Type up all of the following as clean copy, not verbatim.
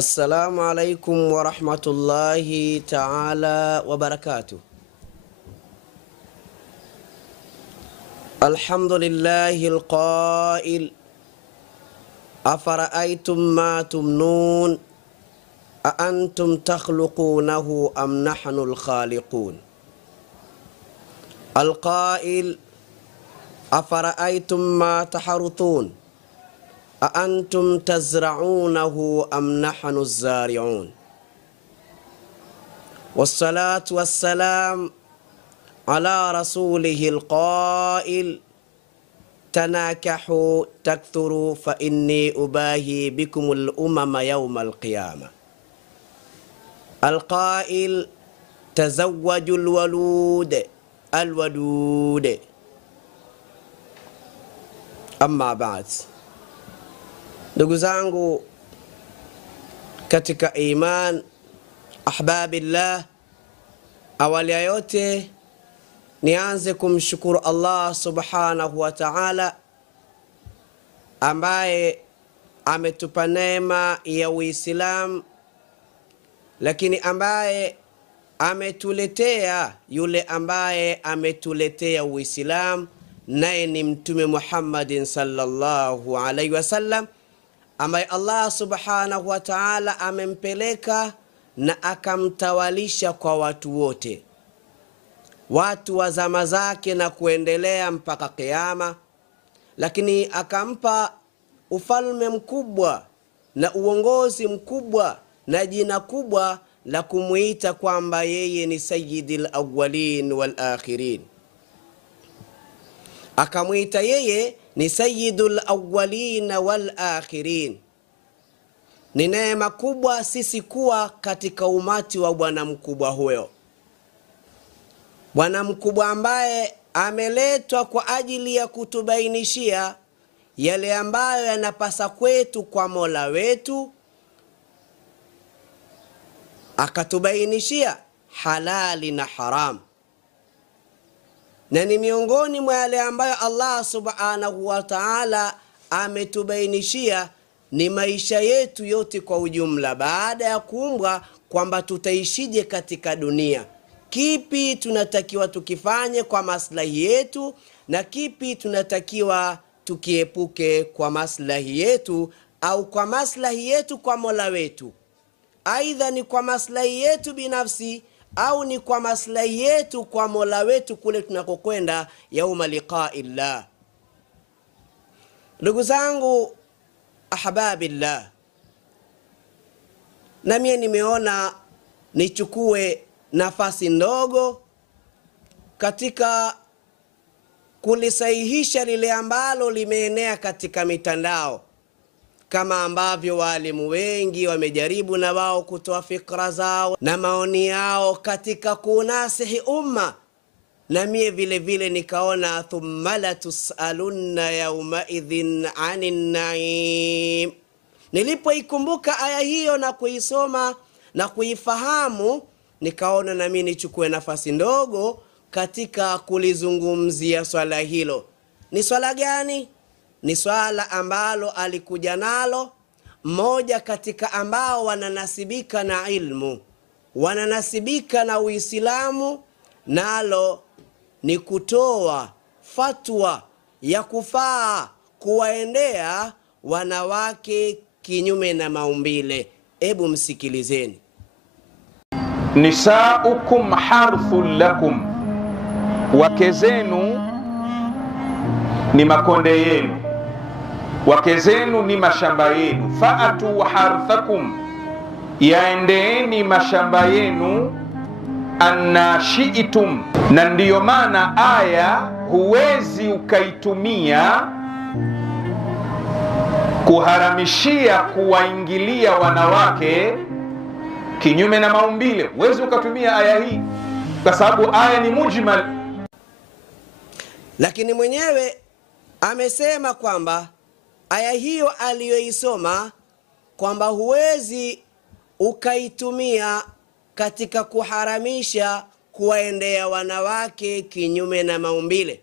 السلام عليكم ورحمة الله تعالى وبركاته. الحمد لله القائل: أفرأيتم ما تمنون أأنتم تخلقونه أم نحن الخالقون. القائل: أفرأيتم ما تحرثون أأنتم تزرعونه أم نحن الزارعون. والصلاة والسلام على رسوله القائل: تناكحوا تكثروا فإني أباهي بكم الأمم يوم القيامة. القائل: تزوجوا الودود. أما بعد، ndugu zangu katika iman, ahbabillah, awali ya yote nianze kumshukuru Allah subhanahu wa ta'ala ambaye ametupa neema ya Uislamu, lakini ambaye ametuletea yule ambaye ametuletea Uislamu, naye ni Mtume Muhammadin sallallahu alaihi wasallam, ambaye Allah subhanahu wa ta'ala amempeleka na akamtawalisha kwa watu wote, watu wa zama zake na kuendelea mpaka kiyama. Lakini akampa ufalme mkubwa na uongozi mkubwa na jina kubwa la kumuita kwamba yeye ni sayyidil awwalin wal akhirin. Akamuita yeye ni sayyidul awwalin wal akhirin. Ni neema kubwa sisi kuwa katika umati wa bwana mkubwa huyo, bwana mkubwa ambaye ameletwa kwa ajili ya kutubainishia yale ambayo yanapasa kwetu kwa Mola wetu, akatubainishia halali na haram, na ni miongoni mwa yale ambayo Allah subhanahu wa ta'ala ametubainishia ni maisha yetu yote kwa ujumla baada ya kuumbwa, kwamba tutaishije katika dunia, kipi tunatakiwa tukifanye kwa maslahi yetu na kipi tunatakiwa tukiepuke kwa maslahi yetu au kwa maslahi yetu kwa Mola wetu, aidha ni kwa maslahi yetu binafsi au ni kwa maslahi yetu kwa Mola wetu kule tunakokwenda yauma liqa'illah. Ndugu zangu ahbabillah, na mimi nimeona nichukue nafasi ndogo katika kulisahihisha lile ambalo limeenea katika mitandao, kama ambavyo walimu wengi wamejaribu na wao kutoa fikra zao na maoni yao katika kunasihi umma. Na mie vile vile nikaona thumma la tusalunna yawma idhin anin naim. Nilipoikumbuka aya hiyo na kuisoma na kuifahamu, nikaona na mimi nichukue nafasi ndogo katika kulizungumzia swala hilo. Ni swala gani? Ni swala ambalo alikuja nalo mmoja katika ambao wananasibika na ilmu, wananasibika na Uislamu, nalo ni kutoa fatwa ya kufaa kuwaendea wanawake kinyume na maumbile. Ebu msikilizeni. Nisaukum harthul lakum, wake zenu ni makonde yenu, wake zenu ni mashamba yenu. Faatu harthakum, yaendeeni mashamba yenu, annashiitum. Na ndiyo maana aya huwezi ukaitumia kuharamishia kuwaingilia wanawake kinyume na maumbile. Huwezi ukatumia aya hii kwa sababu aya ni mujmal. Lakini mwenyewe amesema kwamba aya hiyo aliyoisoma kwamba huwezi ukaitumia katika kuharamisha kuwaendea wanawake kinyume na maumbile,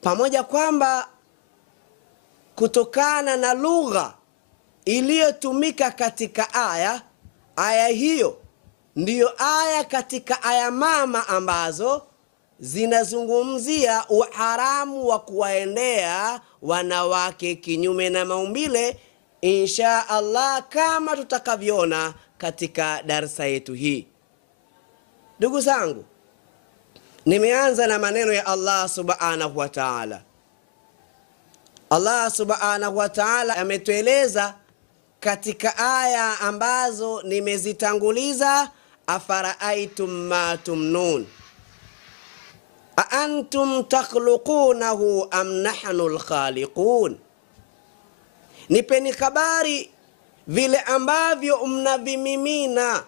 pamoja kwamba kutokana na lugha iliyotumika katika aya hiyo ndiyo aya katika aya mama ambazo zinazungumzia uharamu wa kuwaendea wanawake kinyume na maumbile, insha Allah, kama tutakavyoona katika darsa yetu hii. Ndugu zangu, nimeanza na maneno ya Allah subhanahu wa ta'ala. Allah subhanahu wa ta'ala ametueleza katika aya ambazo nimezitanguliza, afara'aytum ma tumnun a antum takhluqunahu am nahnu al-khaliqun, nipeni habari vile ambavyo mnavimimina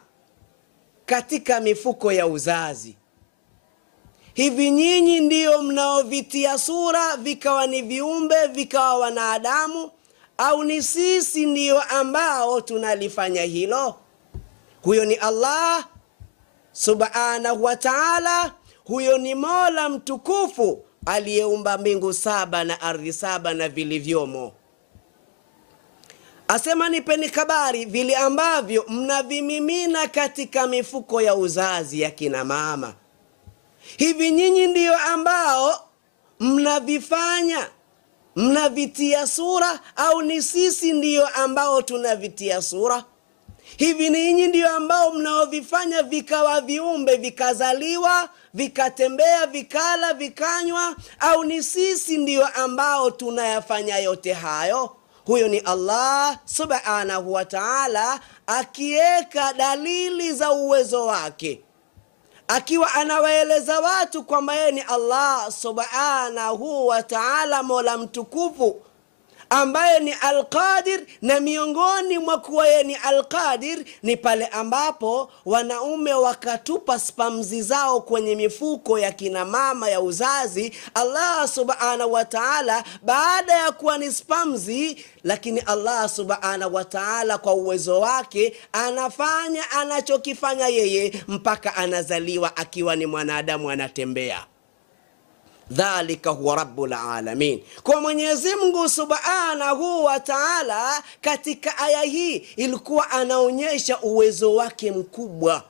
katika mifuko ya uzazi. Hivi nyinyi ndiyo mnaovitia sura vikawa ni viumbe, vikawa wanadamu, au ni sisi ndiyo ambao tunalifanya hilo? Huyo ni Allah subhanahu wa ta'ala. Huyo ni Mola mtukufu aliyeumba mbingu 7 na ardhi 7 na vilivyomo. Asema nipeni habari vile ambavyo mnavimimina katika mifuko ya uzazi ya kina mama. Hivi nyinyi ndiyo ambao mnavifanya, mnavitia sura, au ni sisi ndiyo ambao tunavitia sura? Hivi nyinyi ndiyo ambao mnaovifanya vikawa viumbe, vikazaliwa, vikatembea, vikala, vikanywa, au ni sisi ndiyo ambao tunayafanya yote hayo? Huyo ni Allah subhanahu wa ta'ala akiweka dalili za uwezo wake, akiwa anawaeleza watu kwamba yeye ni Allah subhanahu wa ta'ala, Mola mtukufu ambaye ni Al-Qadir. Na miongoni mwa kuwa yeye ni Al-Qadir ni pale ambapo wanaume wakatupa spamzi zao kwenye mifuko ya kina mama ya uzazi. Allah subhanahu wa ta'ala, baada ya kuwa ni spamzi, lakini Allah subhanahu wa ta'ala kwa uwezo wake anafanya anachokifanya yeye mpaka anazaliwa akiwa ni mwanadamu, anatembea. Dhalika huwa rabbul alamin. Kwa Mwenyezi Mungu subhanahu wa ta'ala katika aya hii ilikuwa anaonyesha uwezo wake mkubwa,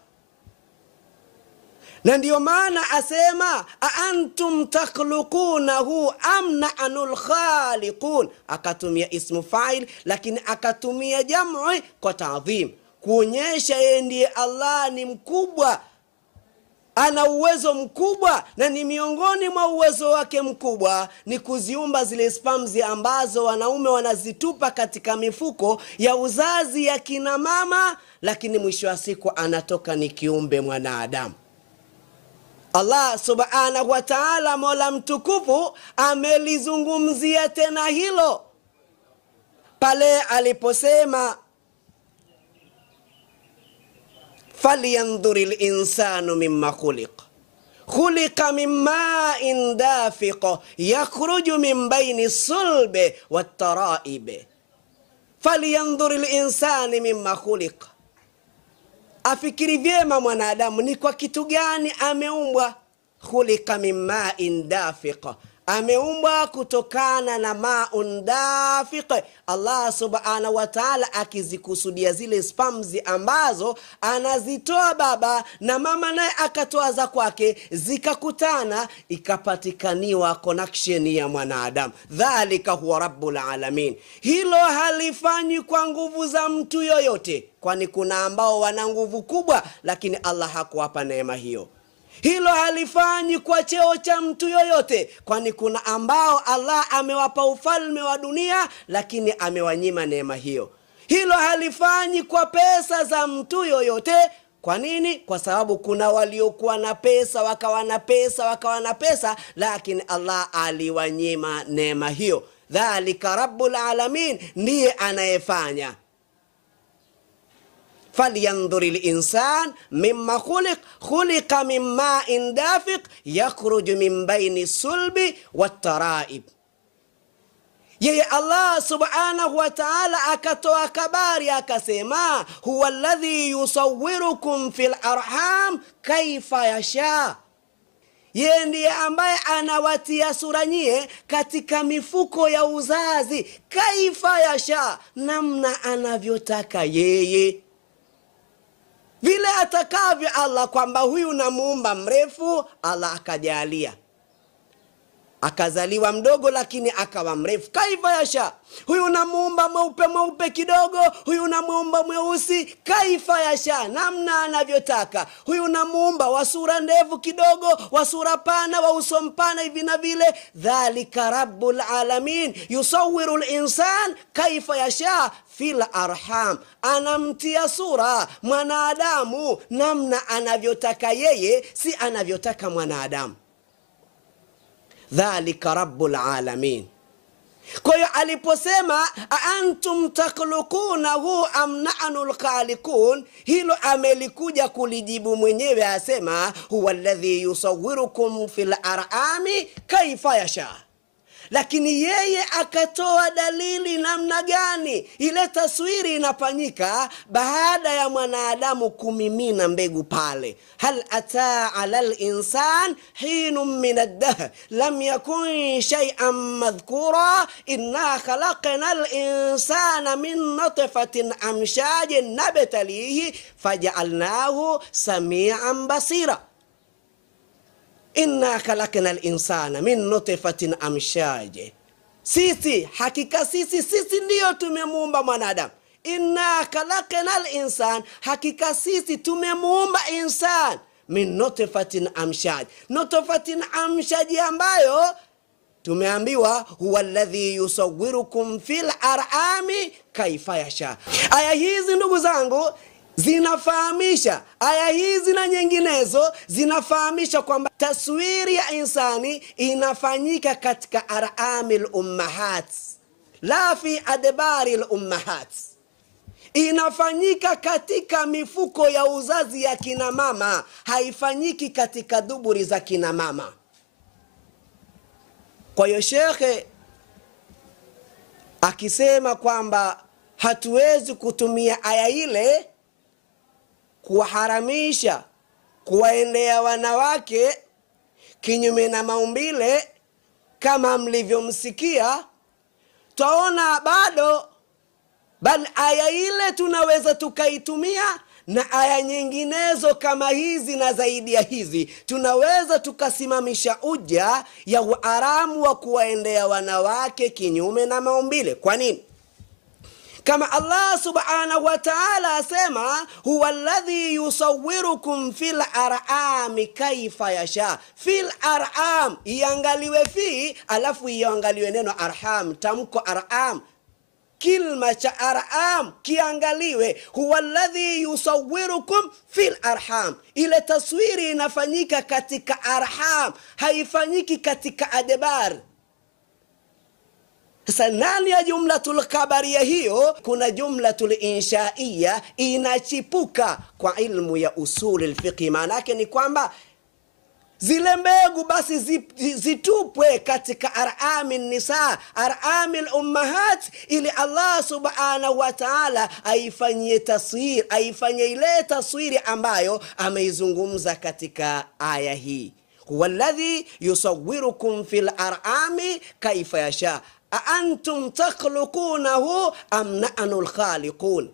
na ndiyo maana asema antum takhluqunahu am nahnu khaliqun. Akatumia ismu fa'il, lakini akatumia jam'i kwa ta'dhim, kuonyesha yeye ndiye Allah, ni mkubwa, ana uwezo mkubwa. Na ni miongoni mwa uwezo wake mkubwa ni kuziumba zile spamzi ambazo wanaume wanazitupa katika mifuko ya uzazi ya kina mama, lakini mwisho wa siku anatoka ni kiumbe mwanadamu. Allah subhanahu wa ta'ala, Mola mtukufu, amelizungumzia tena hilo pale aliposema falyanzuril insanu mimma khuliqa min ma'in dafiq yakhruju min bayni sulbi wat-tara'ib. Falyanzuril insanu mimma khuliqa, afikiri vyema mwanadamu ni kwa kitu gani ameumbwa. Khuliqa min ma'in dafiq, ameumbwa kutokana na ma'un dafiq. Allah subhanahu wa ta'ala akizikusudia zile spamzi ambazo anazitoa baba na mama, naye akatoa za kwake, zikakutana, ikapatikaniwa connection ya mwanadamu. Dhalika huwa rabbul alamin. Hilo halifanyi kwa nguvu za mtu yoyote, kwani kuna ambao wana nguvu kubwa lakini Allah hakuwapa neema hiyo. Hilo halifanyi kwa cheo cha mtu yoyote, kwani kuna ambao Allah amewapa ufalme wa dunia lakini amewanyima neema hiyo. Hilo halifanyi kwa pesa za mtu yoyote. Kwa nini? Kwa sababu kuna waliokuwa na pesa wakawa na pesa lakini Allah aliwanyima neema hiyo. Dhalika rabbul alamin, ndiye anayefanya. falyanzuril insan mimma khuliqa min ma'in dafiq yakhruju min bayni sulbi wat-tara'ib. Yeye Allah subhanahu wa ta'ala akatoa habari akasema, huwa alladhi yusawwirukum fil arham kaifa yasha. Yeye ndiye ambaye anawatia sura nyie katika mifuko ya uzazi, kaifa yasha, namna anavyotaka yeye, vile atakavyo Allah. Kwamba huyu namuumba mrefu, Allah akajalia akazaliwa mdogo lakini akawa mrefu, kaifa yasha. Huyu namuumba mweupe kidogo, huyu namuumba mweusi, kaifa yasha, namna anavyotaka. Huyu namuumba wa sura ndefu kidogo, wa sura pana, wa uso mpana, hivi na vile. Dhalika rabbul alamin yusawwiru al-insan kaifa yasha fil arham, anamtia sura mwanadamu namna anavyotaka yeye, si anavyotaka mwanadamu. Dhalika rabbul alamin. Kwa hiyo aliposema antum takhluqunahu am nahnu khaliqun, hilo amelikuja kulijibu mwenyewe, asema huwa alladhi yusawwirukum fil arhami kaifa yasha. Lakini yeye akatoa dalili namna gani ile taswiri inafanyika baada ya mwanadamu kumimina mbegu pale. Hal ataa ala al-insan hinun min ad-dahr lam yakun shay'an madhkura inna khalaqna al-insana min nutfatin amshajin nabtalihi faj'alnahu sami'an basira. Inna khalaqna al-insana min nutfatin amshaj, sisi hakika sisi ndiyo tumemuumba mwanadamu. Inna khalaqna al-insan, hakika sisi tumemuumba insan min nutfatin amshaj. Nutfatin amshaj ambayo tumeambiwa huwa alladhi yusawwirukum fil arhami kaifa yasha. Aya hizi ndugu zangu zinafahamisha, aya hizi na nyinginezo zinafahamisha kwamba taswiri ya insani inafanyika katika arhamil ummahat, la fi adbaril ummahat. Inafanyika katika mifuko ya uzazi ya kina mama, haifanyiki katika duburi za kina mama. Kwa hiyo shekhe akisema kwamba hatuwezi kutumia aya ile kuwaharamisha kuwaendea wanawake kinyume na maumbile, kama mlivyomsikia, twaona bado bali aya ile tunaweza tukaitumia, na aya nyinginezo kama hizi na zaidi ya hizi tunaweza tukasimamisha uja ya uharamu wa kuwaendea wanawake kinyume na maumbile. Kwa nini? Kama Allah subhanahu wa ta'ala asema huwa alladhi yusawwirukum fil arhami kaifa yasha. Fil arham iangaliwe fi, alafu iangaliwe neno arham, tamko arham, kilma cha arham kiangaliwe. Huwa alladhi yusawwirukum fil arham, ile taswiri inafanyika katika arham, haifanyiki katika adbar. Sasa nani ya jumlatul khabariya hiyo? Kuna jumlatul inshaiya inachipuka kwa ilmu ya usuli al-fiqh. Maana yake ni kwamba zile mbegu basi zitupwe katika arhamil nisa, arhamil ummahat, ili Allah subhanahu wa ta'ala aifanyie taswir, aifanyie ile taswiri ambayo ameizungumza katika aya hii. Huwa alladhi yusawwirukum fil arhami kaifa yasha antum takhluqunahu am nahnu al-khaliqun.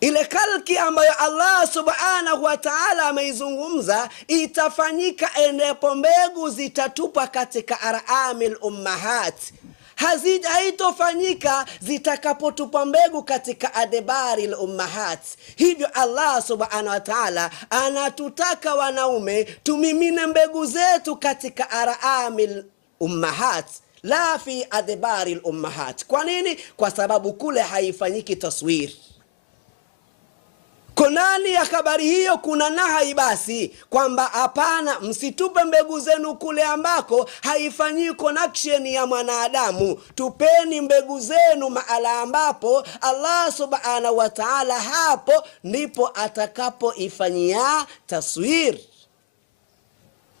Ile kalki ambayo Allah subhanahu wa ta'ala ameizungumza itafanyika endapo mbegu zitatupa katika arhamil ummahat. Haitofanyika zitakapotupa mbegu katika adbaril ummahat. Hivyo Allah subhanahu wa ta'ala anatutaka wanaume tumimine mbegu zetu katika arhamil ummahat, la fi adbaril ummahat. Kwa nini? Kwa sababu kule haifanyiki taswir. Kunani ya habari hiyo kuna nahai basi kwamba hapana, msitupe mbegu zenu kule ambako haifanyiki connection ya mwanadamu. Tupeni mbegu zenu mahala ambapo Allah subhanahu wa ta'ala hapo ndipo atakapoifanyia taswir.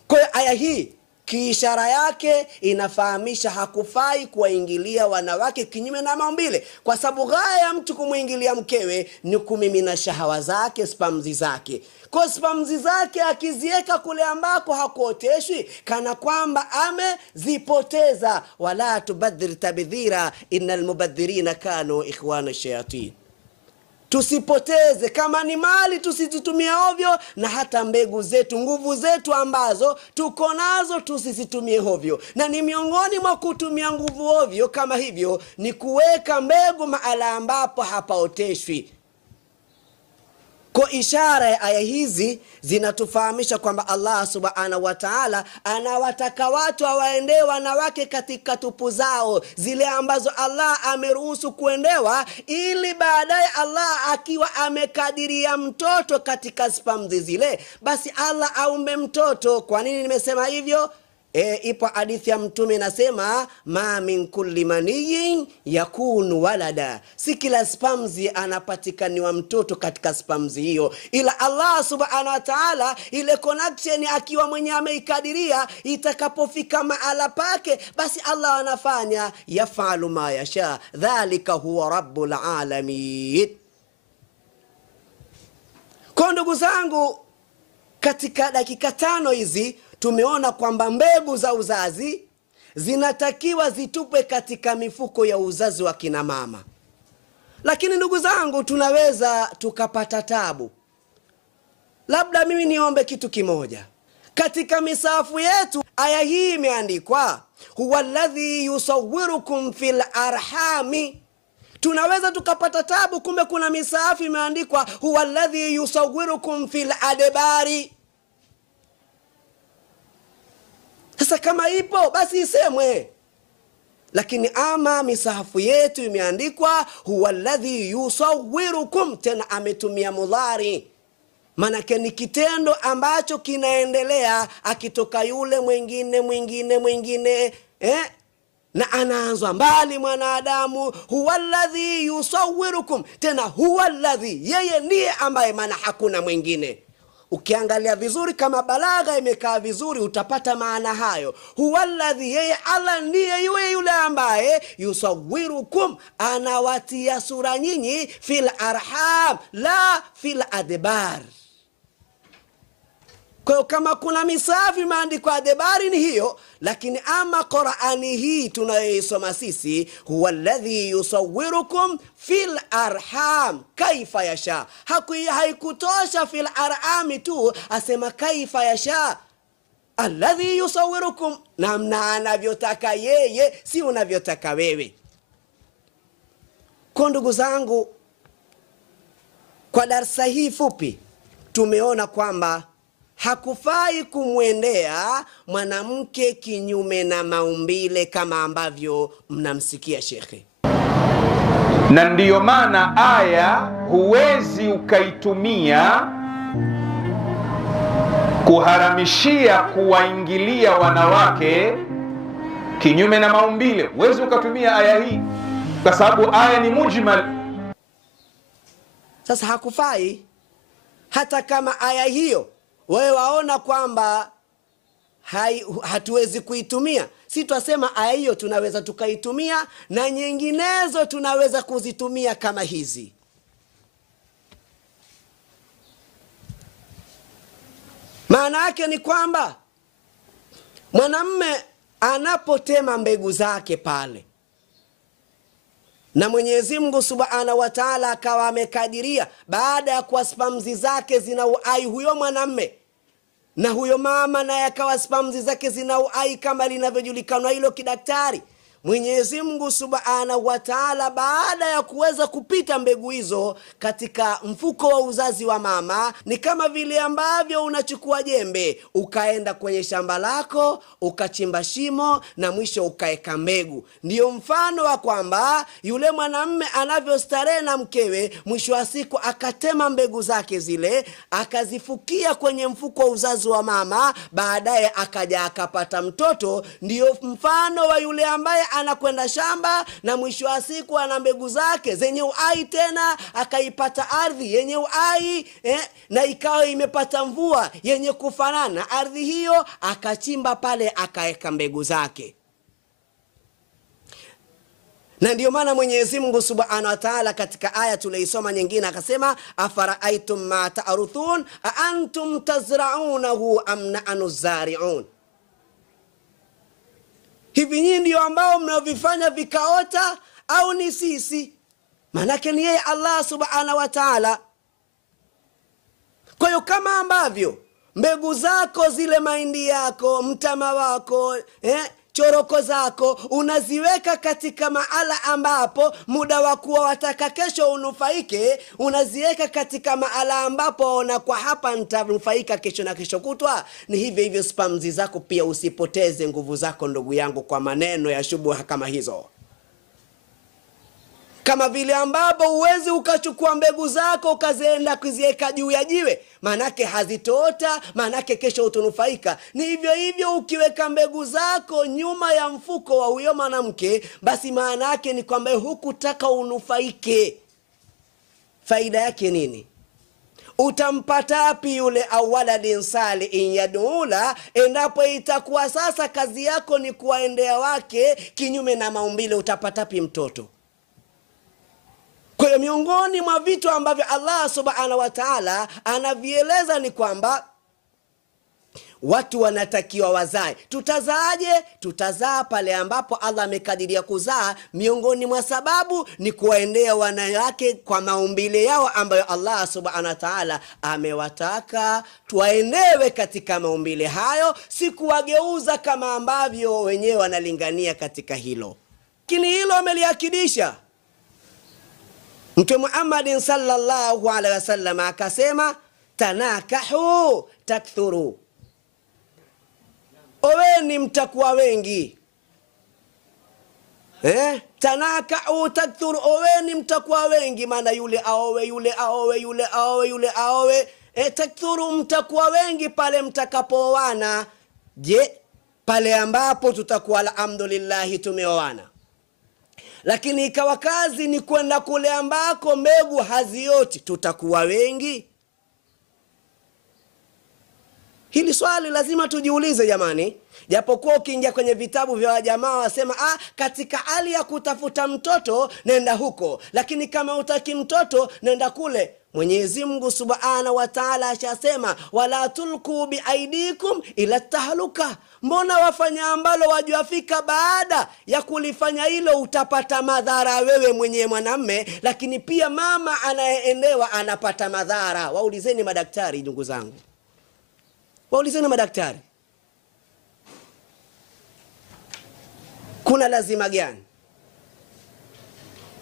Kwa aya hii kiishara yake inafahamisha hakufai kuwaingilia wanawake kinyume na maumbile, kwa sababu ghaya ya mtu kumuingilia mkewe ni kumimina shahawa zake, spamzi zake. Kwa spamzi zake akizieka kule ambako hakuoteshwi, kana kwamba amezipoteza. Wala tubadhir tabdhira innal mubadhirina kanu ikhwana shayatin. Tusipoteze, kama ni mali tusizitumie ovyo, na hata mbegu zetu, nguvu zetu ambazo tuko nazo tusizitumie ovyo. Na ni miongoni mwa kutumia nguvu ovyo kama hivyo ni kuweka mbegu mahala ambapo hapaoteshwi. Kwa ishara ya aya hizi zinatufahamisha kwamba Allah subhanahu wa ta'ala anawataka watu waendee wanawake katika tupu zao, zile ambazo Allah ameruhusu kuendewa, ili baadaye Allah akiwa amekadiria mtoto katika spamzi zile, basi Allah aumbe mtoto. Kwa nini nimesema hivyo? Ipo hadithi ya Mtume nasema, ma min kulli maniyin yakunu walada, si kila spamzi anapatikaniwa mtoto katika spamzi hiyo, ila Allah subhanahu wa ta'ala ile connection akiwa mwenye ameikadiria, itakapofika mahala pake, basi Allah anafanya yafalu ma yasha, dhalika huwa rabbul alamin. Kwa ndugu zangu, katika dakika 5 hizi tumeona kwamba mbegu za uzazi zinatakiwa zitupwe katika mifuko ya uzazi wa kina mama. Lakini ndugu zangu, tunaweza tukapata tabu. Labda mimi niombe kitu kimoja. Katika misafu yetu aya hii imeandikwa huwa alladhi yusawwirukum fil arhami. Tunaweza tukapata tabu, kumbe kuna misafu imeandikwa huwa alladhi yusawwirukum fil adbari. Sasa kama ipo basi isemwe. Lakini ama misahafu yetu imeandikwa huwa alladhi yusawwirukum, tena ametumia mudhari, manake ni kitendo ambacho kinaendelea, akitoka yule mwingine na anaanzwa mbali mwanadamu. Huwa alladhi yusawwirukum, tena huwa alladhi, yeye ndiye ambaye, maana hakuna mwingine. Ukiangalia vizuri, kama balagha imekaa vizuri, utapata maana hayo. Huwa alladhi, yeye Allah ndiye yule ambaye yusawwirukum, anawatia sura nyinyi, fil arham la fil adbar. Kwa kama kuna misafi maandiko adbari ni hiyo, lakini ama Qur'ani hii tunayoisoma sisi, huwa alladhi yusawwirukum fil arham kaifa yasha. Haikutosha fil arhami tu, asema kaifa yasha, alladhi yusawwirukum, namna anavyotaka yeye, si unavyotaka wewe. Kwa ndugu zangu, kwa darasa hii fupi tumeona kwamba hakufai kumwendea mwanamke kinyume na maumbile kama ambavyo mnamsikia shekhe. Na ndiyo maana aya huwezi ukaitumia kuharamishia kuwaingilia wanawake kinyume na maumbile. Huwezi ukatumia aya hii kwa sababu aya ni mujmal. Sasa hakufai, hata kama aya hiyo wewe waona kwamba hatuwezi kuitumia, si twasema aya hiyo tunaweza tukaitumia, na nyinginezo tunaweza kuzitumia kama hizi. Maana yake ni kwamba mwanamume anapotema mbegu zake pale, na Mwenyezi Mungu Subhanahu wa Ta'ala akawa amekadiria baada ya kuwa spamzi zake zina uhai huyo mwanamume, na huyo mama naye akawa spamzi zake zina uhai kama linavyojulikana hilo kidaktari, Mwenyezi Mungu Subhanahu wa Ta'ala baada ya kuweza kupita mbegu hizo katika mfuko wa uzazi wa mama, ni kama vile ambavyo unachukua jembe ukaenda kwenye shamba lako ukachimba shimo na mwisho ukaeka mbegu. Ndiyo mfano wa kwamba yule mwanamume anavyostarehe na mkewe, mwisho wa siku akatema mbegu zake zile akazifukia kwenye mfuko wa uzazi wa mama, baadaye akaja akapata mtoto. Ndiyo mfano wa yule ambaye anakwenda shamba na mwisho wa siku ana mbegu zake zenye uhai, tena akaipata ardhi yenye uhai na ikawa imepata mvua yenye kufanana na ardhi hiyo, akachimba pale akaeka mbegu zake. Na ndio maana Mwenyezi Mungu Subhanahu wa Ta'ala katika aya tuliisoma nyingine akasema, afara'aytum ma ta'ruthun a antum tazra'unahu am nahnu zari'un. Hivi nyinyi ndio ambao mnavifanya vikaota au ni sisi? Manake ni yeye Allah Subhanahu wa Ta'ala. Kwa hiyo kama ambavyo mbegu zako zile, mahindi yako, mtama wako, choroko zako unaziweka katika mahala ambapo muda wa kuwa wataka kesho unufaike, unaziweka katika mahala ambapo na kwa hapa nitanufaika kesho na kesho kutwa. Ni hivyo hivyo spamzi zako pia, usipoteze nguvu zako ndugu yangu kwa maneno ya shubuha kama hizo. Kama vile ambapo uwezi ukachukua mbegu zako ukazienda kuziweka juu ya jiwe, manake hazitoota, manake kesho utunufaika. Ni hivyo hivyo ukiweka mbegu zako nyuma ya mfuko wa huyo mwanamke, basi manake ni kwamba hukutaka unufaike. Faida yake nini? Utampata wapi yule awaladin salihin yad'ula, endapo itakuwa sasa kazi yako ni kuwaendea wake kinyume na maumbile? Utapata wapi mtoto? Kwa hiyo miongoni mwa vitu ambavyo Allah Subhanahu wa Ta'ala anavieleza ni kwamba watu wanatakiwa wazae. Tutazaaje? Tutazaa pale ambapo Allah amekadiria kuzaa. Miongoni mwa sababu ni kuwaendea wanawake kwa maumbile yao ambayo Allah Subhanahu wa Ta'ala amewataka tuwaendewe katika maumbile hayo, si kuwageuza kama ambavyo wenyewe wanalingania katika hilo. Lakini hilo ameliakidisha Mtume Muhammad sallallahu alaihi wasallam akasema, tanakahu takthuru, oweni mtakuwa wengi. Tanakahu takthuru, oweni mtakuwa wengi. Maana yule aowe, yule aowe, yule aowe, yule aowe. Takthuru, mtakuwa wengi pale mtakapooana. Je, pale ambapo tutakuwa alhamdulillah tumeoana, lakini ikawa kazi ni kwenda kule ambako mbegu hazioti, tutakuwa wengi? Hili swali lazima tujiulize jamani. Japokuwa ukiingia kwenye vitabu vya jamaa wasema katika hali ya kutafuta mtoto nenda huko, lakini kama utaki mtoto nenda kule. Mwenyezi Mungu Subhanahu wa Ta'ala ashasema, wala tulku biaidikum ila tahluka. Mbona wafanya ambalo wajuafika baada ya kulifanya hilo utapata madhara wewe mwenye mwanamme, lakini pia mama anayeendewa anapata madhara. Waulizeni madaktari ndugu zangu, waulizeni madaktari, kuna lazima gani?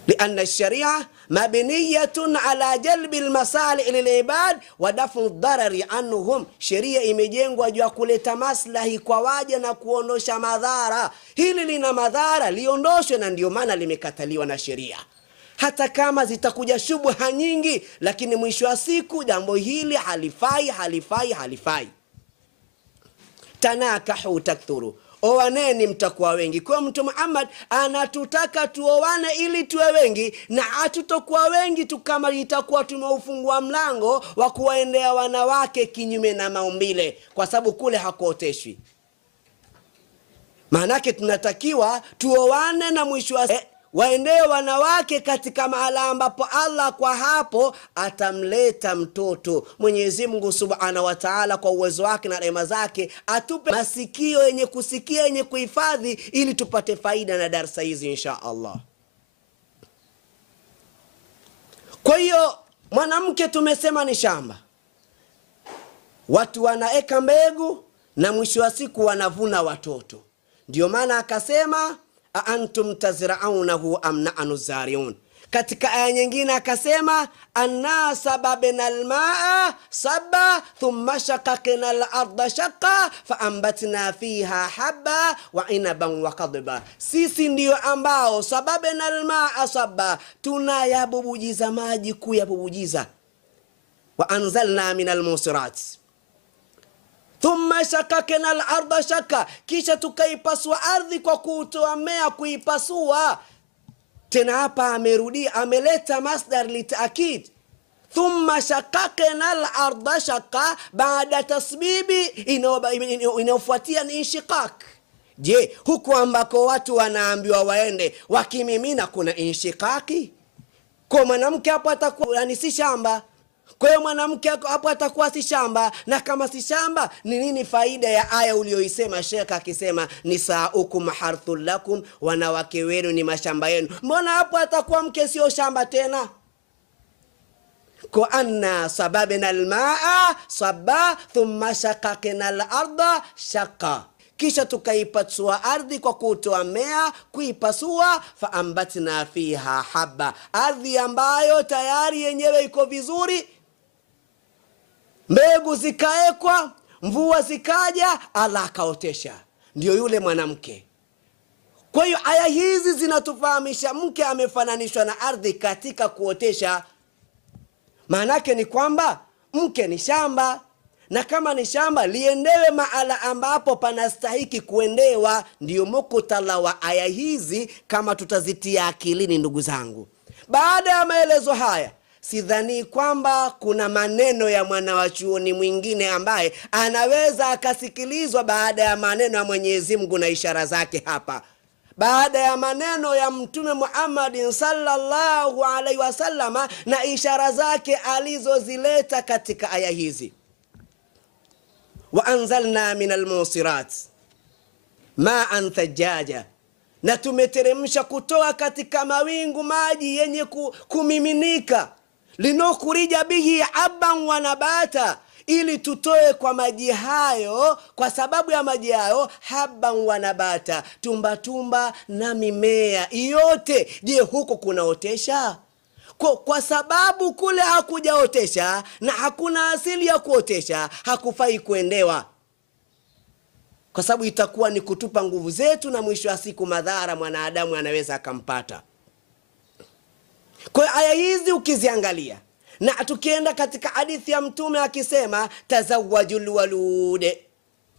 لأن الشريعة مبنية على جلب المصالح للعباد ودفع الضرر عنهم. Sheria imejengwa juu ya kuleta maslahi kwa waja na kuondosha madhara. Hili lina madhara, liondoshwe, na ndio maana limekataliwa na sheria. Hata kama zitakuja shubha nyingi, lakini mwisho wa siku jambo hili halifai, halifai, halifai. Tanakahu takthuru, owaneni mtakuwa wengi. Kwa Mtume Muhammad anatutaka tuowane ili tuwe wengi, na hatutokuwa wengi tu kama itakuwa tumeufungua mlango wa kuwaendea wanawake kinyume na maumbile, kwa sababu kule hakuoteshwi. Maanake tunatakiwa tuowane na mwisho wa waendee wanawake katika mahala ambapo Allah kwa hapo atamleta mtoto. Mwenyezi Mungu Subhanahu wa Ta'ala kwa uwezo wake na rehema zake atupe masikio yenye kusikia, yenye kuhifadhi, ili tupate faida na darasa hizi insha Allah. Kwa hiyo mwanamke tumesema ni shamba, watu wanaeka mbegu na mwisho wa siku wanavuna watoto. Ndio maana akasema, antum tazra'unahu am nahnu zari'un. Katika aya nyingine akasema, anna sababna almaa sabba thumma shaqaqna al-ardha shaqqa faambatna fiha habba wa inaban wa qadba. Sisi ndio ambao sababna almaa sabba, tunayabubujiza maji kuyabubujiza. Wa anzalna min al-musirat, thumma shaqaqna al-ardha shaqqa, kisha tukaipasua ardhi kwa kutoa mmea kuipasua. Tena hapa amerudia, ameleta masdar litaakid. Thumma shaqaqna al-ardha shaqqa, baada tasbibi inayofuatia ni inshiqaq. Je, huku ambako watu wanaambiwa waende wakimimina kuna inshiqaqi? Kwa mwanamke hapo atakuwa ni si shamba. Kwa hiyo mwanamke hapo atakuwa si shamba, na kama si shamba ni nini faida ya aya uliyoisema Sheikh akisema nisaukum harthul lakum, wanawake wenu ni mashamba yenu? Mbona hapo atakuwa mke sio shamba tena? Kwa anna sababna almaa sabba thumma shaqaqna al-ardha shaqqa, kisha tukaipasua ardhi kwa kutoa mmea kuipasua. Faambatna fiha habba, ardhi ambayo tayari yenyewe iko vizuri, mbegu zikaekwa, mvua zikaja, Allah akaotesha. Ndio yule mwanamke. Kwa hiyo aya hizi zinatufahamisha mke amefananishwa na ardhi katika kuotesha. Maanake ni kwamba mke ni shamba, na kama ni shamba liendewe mahala ambapo panastahiki kuendewa. Ndiyo muktadha wa aya hizi kama tutazitia akilini, ndugu zangu. Baada ya maelezo haya, sidhani kwamba kuna maneno ya mwanawachuoni mwingine ambaye anaweza akasikilizwa baada ya maneno ya Mwenyezi Mungu na ishara zake hapa. Baada ya maneno ya Mtume Muhammad sallallahu alaihi wasallama na ishara zake alizozileta katika aya hizi. Wa anzalna minal musirat ma'an thajaja, na tumeteremsha kutoa katika mawingu maji yenye kumiminika. Linokurija bihi abban wa nabata, ili tutoe kwa maji hayo, kwa sababu ya maji hayo, habban wa nabata, tumba na mimea yote. Je, huko kunaotesha? Kwa sababu kule hakujaotesha na hakuna asili ya kuotesha, hakufai kuendewa, kwa sababu itakuwa ni kutupa nguvu zetu, na mwisho wa siku madhara mwanadamu anaweza akampata. Kwa aya hizi ukiziangalia, na tukienda katika hadithi ya Mtume akisema tazawwajul walude,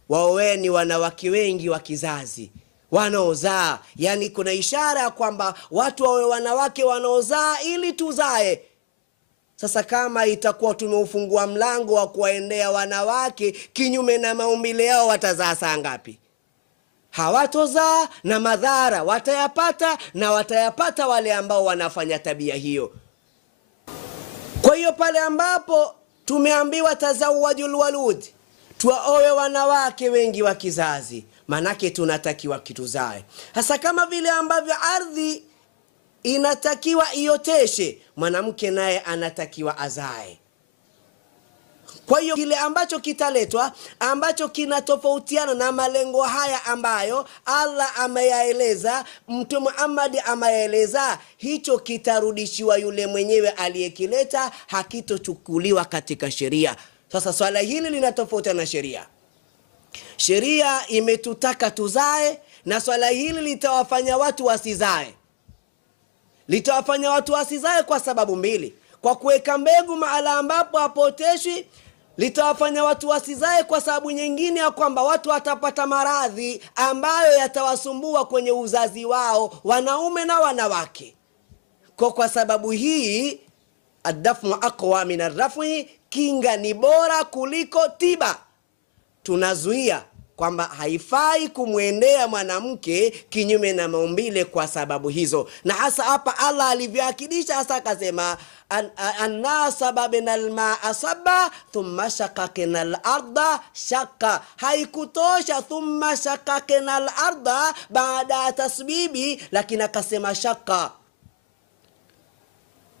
waoeni wanawake wengi wa kizazi wanaozaa. Yani kuna ishara kwamba watu wawe wanawake wanaozaa ili tuzae. Sasa kama itakuwa tumeufungua mlango wa kuwaendea wanawake kinyume na maumbile yao, watazaa saa ngapi? Hawatozaa, na madhara watayapata, na watayapata wale ambao wanafanya tabia hiyo. Kwa hiyo pale ambapo tumeambiwa tazawwajul walud, tuwaoe wanawake wengi wa kizazi, manake tunatakiwa kituzae. Hasa kama vile ambavyo ardhi inatakiwa ioteshe, mwanamke naye anatakiwa azae. Kwa hiyo kile ambacho kitaletwa, ambacho kinatofautiana na malengo haya ambayo Allah ameyaeleza, Mtume Muhammad ameyaeleza, hicho kitarudishiwa yule mwenyewe aliyekileta, hakitochukuliwa katika sheria. Sasa swala hili linatofautiana na sheria. Sheria imetutaka tuzae, na swala hili litawafanya watu wasizae. Litawafanya watu wasizae kwa sababu mbili. Kwa kuweka mbegu mahala ambapo hapoteshi, litawafanya watu wasizae kwa sababu nyingine ya kwamba watu watapata maradhi ambayo yatawasumbua kwenye uzazi wao, wanaume na wanawake. Kwa sababu hii, ad-daf'u aqwa min ar-raf'i, kinga ni bora kuliko tiba. Tunazuia kwamba haifai kumwendea mwanamke kinyume na maumbile kwa sababu hizo. Na hasa hapa Allah alivyoakidisha, hasa akasema anna sababna almaa sabba thumma shaqaqna al-ardha shaqqa. Haikutosha thumma shaqaqna al-ardha baada tasbibi, lakini akasema shaqqa.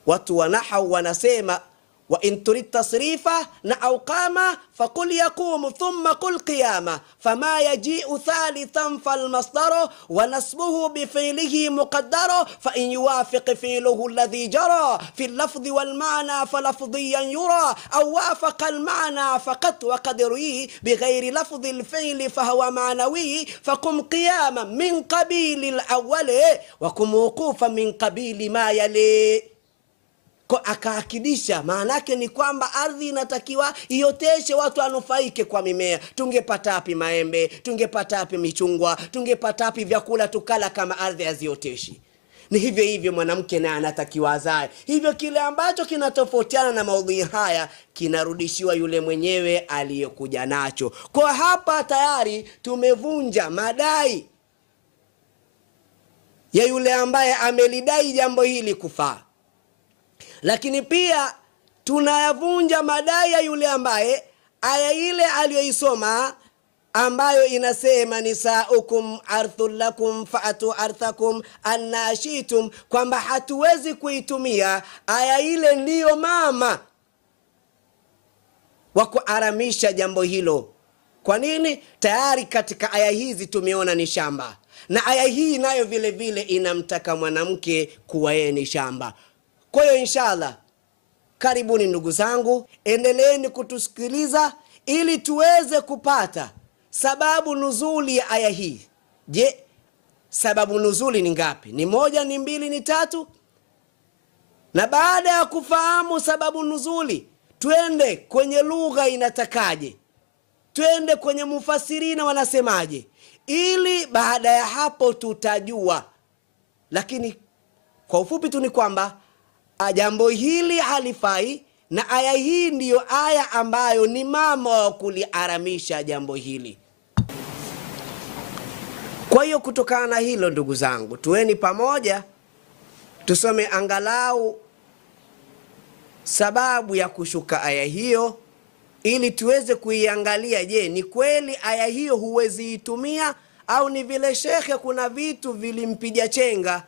Watu wanahau wanasema وإن تريد تصريفه أو قامة فقل يقوم ثم قل قيامة، فما يجيء ثالثا فالمصدر ونسبه بفعله مقدر، فإن يوافق فعله الذي جرى في اللفظ والمعنى فلفظيا يرى، أو وافق المعنى فقط وقد روي بغير لفظ الفعل فهو معنوي، فقم قياما من قبيل الأول وقم وقوفا من قبيل ما يلي. Kwa akaakidisha, maana yake ni kwamba ardhi inatakiwa ioteshe, watu anufaike kwa mimea. Tungepata wapi maembe? Tungepata wapi michungwa? Tungepata wapi vyakula tukala kama ardhi hazioteshi? Ni hivyo hivyo mwanamke na anatakiwa azae. Hivyo kile ambacho kinatofautiana na maudhui haya kinarudishiwa yule mwenyewe aliyokuja nacho. Kwa hapa tayari tumevunja madai ya yule ambaye amelidai jambo hili kufaa, lakini pia tunayavunja madai ya yule ambaye aya ile aliyoisoma ambayo inasema nisaukum arthul lakum fa'atu arthakum annashitum, kwamba hatuwezi kuitumia aya ile ndiyo mama wa kuaramisha jambo hilo. Kwa nini? Tayari katika aya hizi tumeona ni shamba, na aya hii nayo vile vile inamtaka mwanamke kuwa yeye ni shamba. Kwa hiyo inshallah, karibuni ndugu zangu, endeleeni kutusikiliza ili tuweze kupata sababu nuzuli ya aya hii. Je, sababu nuzuli ni ngapi? Ni moja, ni mbili, ni tatu? Na baada ya kufahamu sababu nuzuli, twende kwenye lugha inatakaje, twende kwenye mufasirina wanasemaje, ili baada ya hapo tutajua. Lakini kwa ufupi tu ni kwamba jambo hili halifai, na aya hii ndiyo aya ambayo ni mama wa kuliaramisha jambo hili. Kwa hiyo kutokana na hilo ndugu zangu, tuweni pamoja tusome angalau sababu ya kushuka aya hiyo, ili tuweze kuiangalia. Je, ni kweli aya hiyo huwezi itumia, au ni vile shekhe kuna vitu vilimpiga chenga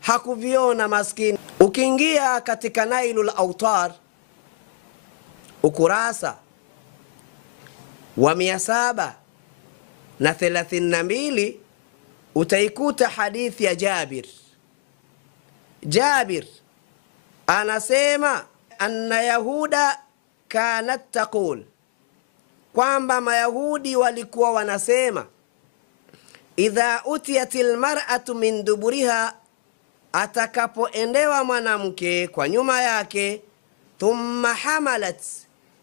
hakuviona maskini? Ukiingia katika Nailul Autar ukurasa wa 732 utaikuta hadithi ya Jabir anasema anna yahuda kanat taqul, kwamba mayahudi walikuwa wanasema idha utiyatil mar'atu min duburiha, atakapoendewa mwanamke kwa nyuma yake, thumma hamalat,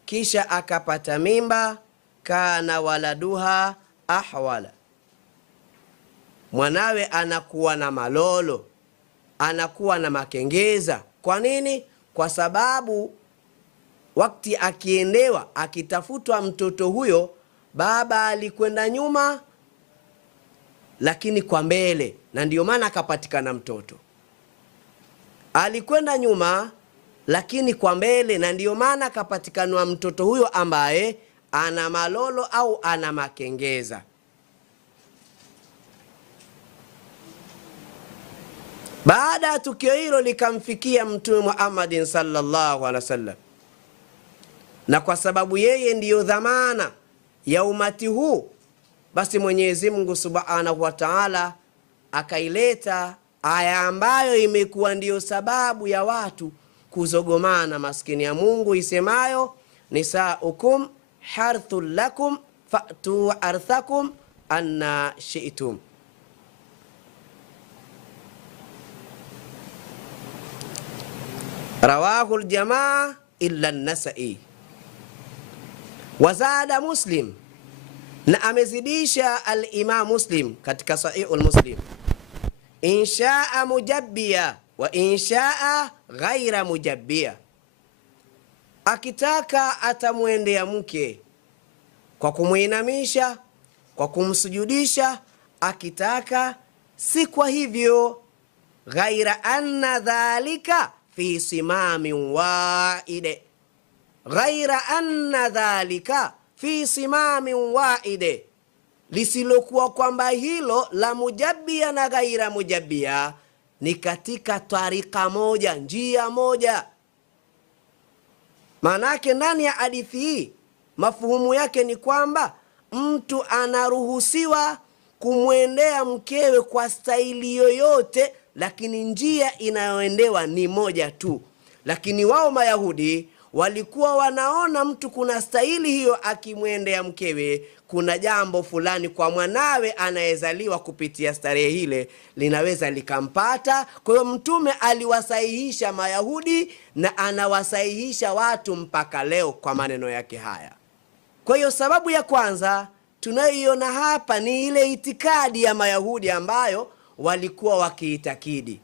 kisha akapata mimba, kana waladuha ahwala, mwanawe anakuwa na malolo, anakuwa na makengeza. Kwa nini? Kwa sababu wakati akiendewa, akitafutwa mtoto huyo, baba alikwenda nyuma lakini kwa mbele, na ndiyo maana akapatikana mtoto. Alikwenda nyuma lakini kwa mbele, na ndiyo maana akapatikana mtoto huyo ambaye ana malolo au ana makengeza. Baada ya tukio hilo likamfikia Mtume Muhammadin sallallahu alaihi wasallam, na kwa sababu yeye ndiyo dhamana ya umati huu, basi Mwenyezi Mungu Subhanahu wa Ta'ala akaileta aya ambayo imekuwa ndiyo sababu ya watu kuzogomana maskini ya Mungu, isemayo nisaukum harthul lakum fa'tu arthakum anna shi'tum. Rawahu al-jamaa illa an-Nasa'i. Wazada Muslim, na amezidisha al-Imam Muslim katika Sahihul Muslim, insha'a mujabbiya wa insha'a ghaira mujabbiya, akitaka atamwendea mke kwa kumuinamisha, kwa kumsujudisha, akitaka si kwa hivyo. Ghaira anna dhalika fi simamin wa'ide, ghaira anna dhalika fi simamin wa'ide, lisilokuwa kwamba hilo la mujabbia na ghaira mujabbia ni katika tarika moja, njia moja. Manake ndani ya hadithi hii mafuhumu yake ni kwamba mtu anaruhusiwa kumwendea mkewe kwa staili yoyote, lakini njia inayoendewa ni moja tu. Lakini wao Mayahudi walikuwa wanaona mtu kuna staili hiyo akimwendea mkewe kuna jambo fulani kwa mwanawe anayezaliwa kupitia starehe hile linaweza likampata. Kwa hiyo Mtume aliwasahihisha Mayahudi na anawasahihisha watu mpaka leo kwa maneno yake haya. Kwa hiyo sababu ya kwanza tunayoiona hapa ni ile itikadi ya Mayahudi ambayo walikuwa wakiitakidi,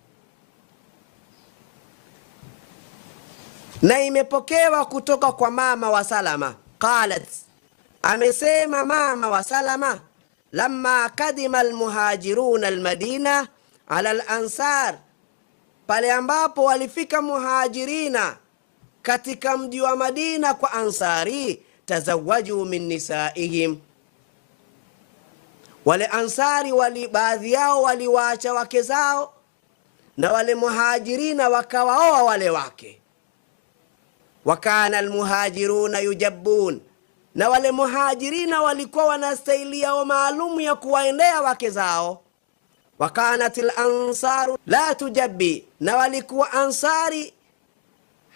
na imepokewa kutoka kwa mama wa Salama qalat, amesema mama wa Salama, lamma kadima almuhajirun almadina ala alansar, pale ambapo walifika muhajirina katika mji wa Madina kwa Ansari, tazawaju min nisaihim, wale Ansari baadhi yao waliwaacha wake zao na wale muhajirina wakawaoa wale wake. Wakana almuhajiruna yujabbun, na wale muhajirina walikuwa wanastailia maalumu ya kuwaendea wake zao. Wakanatil ansaru la tujabbi, na walikuwa Ansari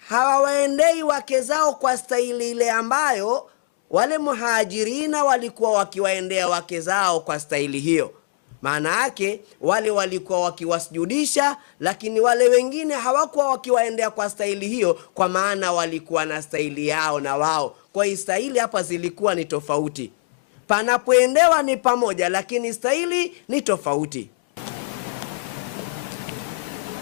hawawaendei wake zao kwa staili ile ambayo wale muhajirina walikuwa wakiwaendea wake zao kwa staili hiyo. Maana yake wale walikuwa wakiwasujudisha, lakini wale wengine hawakuwa wakiwaendea kwa staili hiyo, kwa maana walikuwa na staili yao na wao. Kwa hiyo staili hapa zilikuwa ni tofauti. Panapoendewa ni pamoja, lakini staili ni tofauti.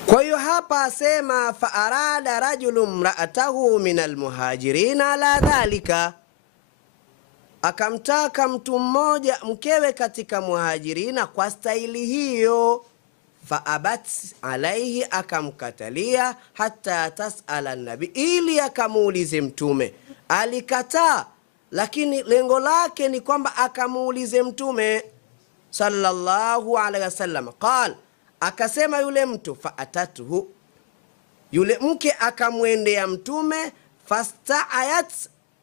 Kwa hiyo hapa asema fa arada rajulun ra'atahu min almuhajirina ala dhalika, akamtaka mtu mmoja mkewe katika muhajirina kwa staili hiyo. Fa abat alaihi, akamkatalia, hata tasala nabi, ili akamuulize Mtume. Alikataa, lakini lengo lake ni kwamba akamuulize Mtume sallallahu alaihi wasallam. Qal, akasema yule mtu, fa atatuhu, yule mke akamwendea Mtume, fasta'ayat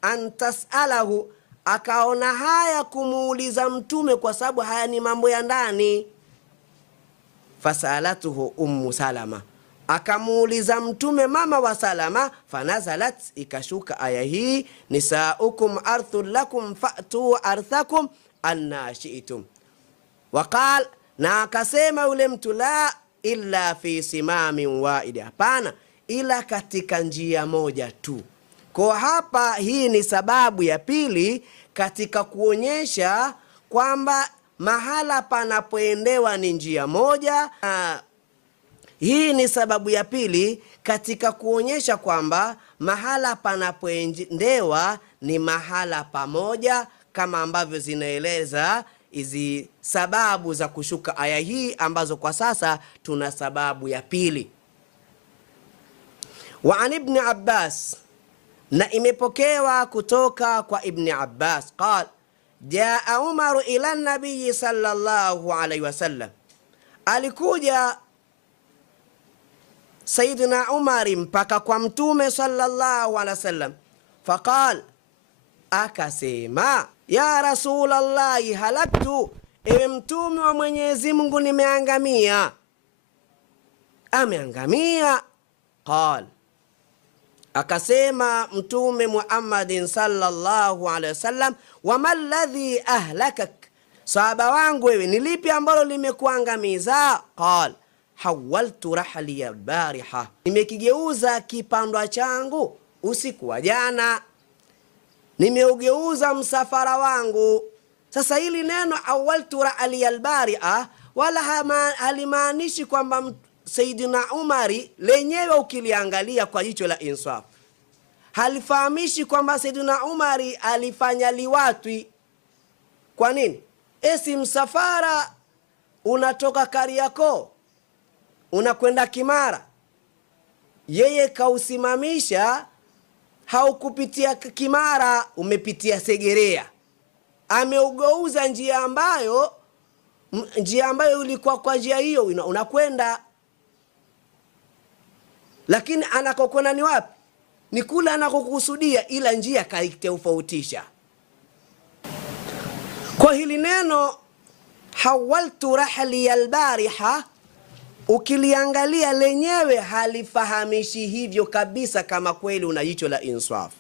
an tasalahu, akaona haya kumuuliza Mtume kwa sababu haya ni mambo ya ndani. Fasalatuhu ummu Salama, akamuuliza Mtume mama wa Salama. Fanazalat, ikashuka aya hii, nisaukum arthul lakum fa'tu arthakum anna shi'tum. Waqal, na akasema yule mtu, la illa fi simamin wa'id, hapana ila katika njia moja tu. Kwa hapa hii ni sababu ya pili katika kuonyesha kwamba mahala panapoendewa ni njia moja. Hii ni sababu ya pili katika kuonyesha kwamba mahala panapoendewa ni mahala pamoja, kama ambavyo zinaeleza hizi sababu za kushuka aya hii, ambazo kwa sasa tuna sababu ya pili. Wa an ibn Abbas, na imepokewa kutoka kwa Ibn Abbas qal, jaa Umaru ila nabii sallallahu alaihi wasallam, alikuja Sayyidina Umari mpaka kwa Mtume sallallahu alaihi wasallam. Faqal, akasema, ya Rasulallahi halaktu, ewe Mtume wa Mwenyezi Mungu nimeangamia. Ameangamia? Qal, akasema Mtume Muhammadin sallallahu alaihi wasallam, wama alladhi ahlakak, sahaba wangu wewe ni lipi ambalo limekuangamiza? Qal, hawaltu rahli albariha, nimekigeuza kipandwa changu usiku wa jana, nimeugeuza msafara wangu. Sasa hili neno hawaltu rahli albariha wala halimaanishi kwamba Sayyidina Umari lenyewe ukiliangalia kwa jicho la insaf halifahamishi kwamba Sayyidina Umari alifanya liwatwi. Kwa nini? Esi msafara unatoka Kariakoo unakwenda Kimara, yeye kausimamisha, haukupitia Kimara, umepitia Segerea. Ameugeuza njia ambayo ulikuwa kwa njia hiyo unakwenda, lakini anakokwenda ni wapi? Ni kula anakokusudia, ila njia kaitofautisha. Kwa hili neno hawaltu rahli albariha, ukiliangalia lenyewe halifahamishi hivyo kabisa, kama kweli una jicho la insaf.